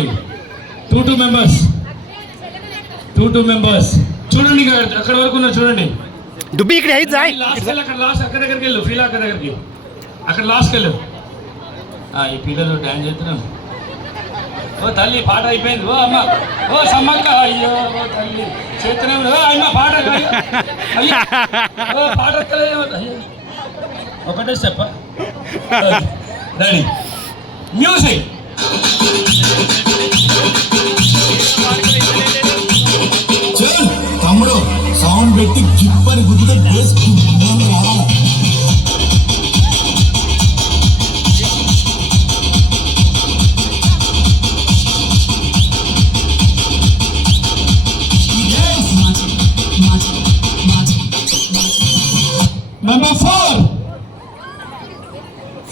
చూసుకోండి. 2 మెంబర్స్ చూడండి. అక్కడ వరకు ఉన్నారు చూడండి. దుబ్బి ఇక్కడ అయితే అక్కడ లాస్ట్ అక్కడ దగ్గరికి వెళ్ళు. ఫీల్ అక్కడ దగ్గరికి అక్కడ లాస్ట్కి వెళ్ళు. ఈ పిల్లలు డ్యాన్స్ చేస్తున్నాను. ఓ తల్లి పాట అయిపోయింది. ఓ అమ్మ ఓ సమ్మక్క. అయ్యో ఓ తల్లి చేతనే అమ్మ పాట అయ్యో పాట అయ్యో ఒకటే స్టెప్. Ready music. తమ్ముడు సౌండ్ పెట్టి జిప్పని గుద్దితే బేస్ నెంబర్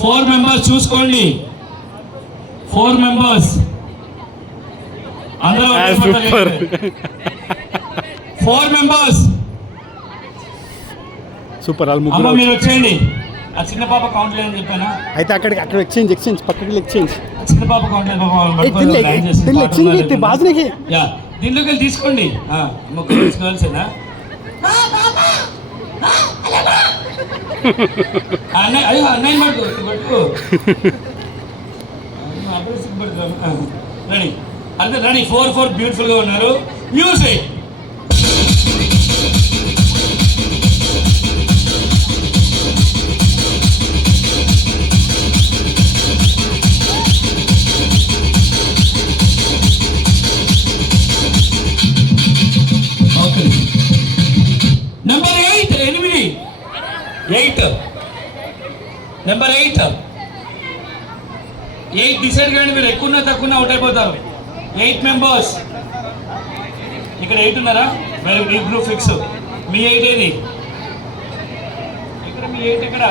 4 మెంబర్స్ చూసుకోండి. 4 మెంబర్స్ అందరూ 4 మెంబర్స్ సూపర్. అమ్మ మీరు వచ్చేయండి. ఆ చిన్న పాప కౌంట్ లేదని చెప్పానా? అయితే అక్కడ ఎక్స్చేంజ్ పక్కకి ఎక్స్చేంజ్. చిన్న పాప కౌంట్ లేదు. బాజునికి దీంట్లోకి వెళ్ళి తీసుకోండి. గర్ల్సేనా? అయ్యో అన్నయ్య పట్టు. రెడీ అంతే. రెడీ 4 బ్యూటిఫుల్ గా ఉన్నారు. మ్యూజిక్. నెంబర్ 8 నెంబర్ 8 డిసైడ్ కానీ మీరు ఎక్కువ తక్కువ అవుట్ అయిపోతారు. 8 మెంబర్స్ ఇక్కడ 8 ఉన్నారా? Very group fix. మీ 8 ఏది? ఇక్కడ మీ 8 ఎక్కడ?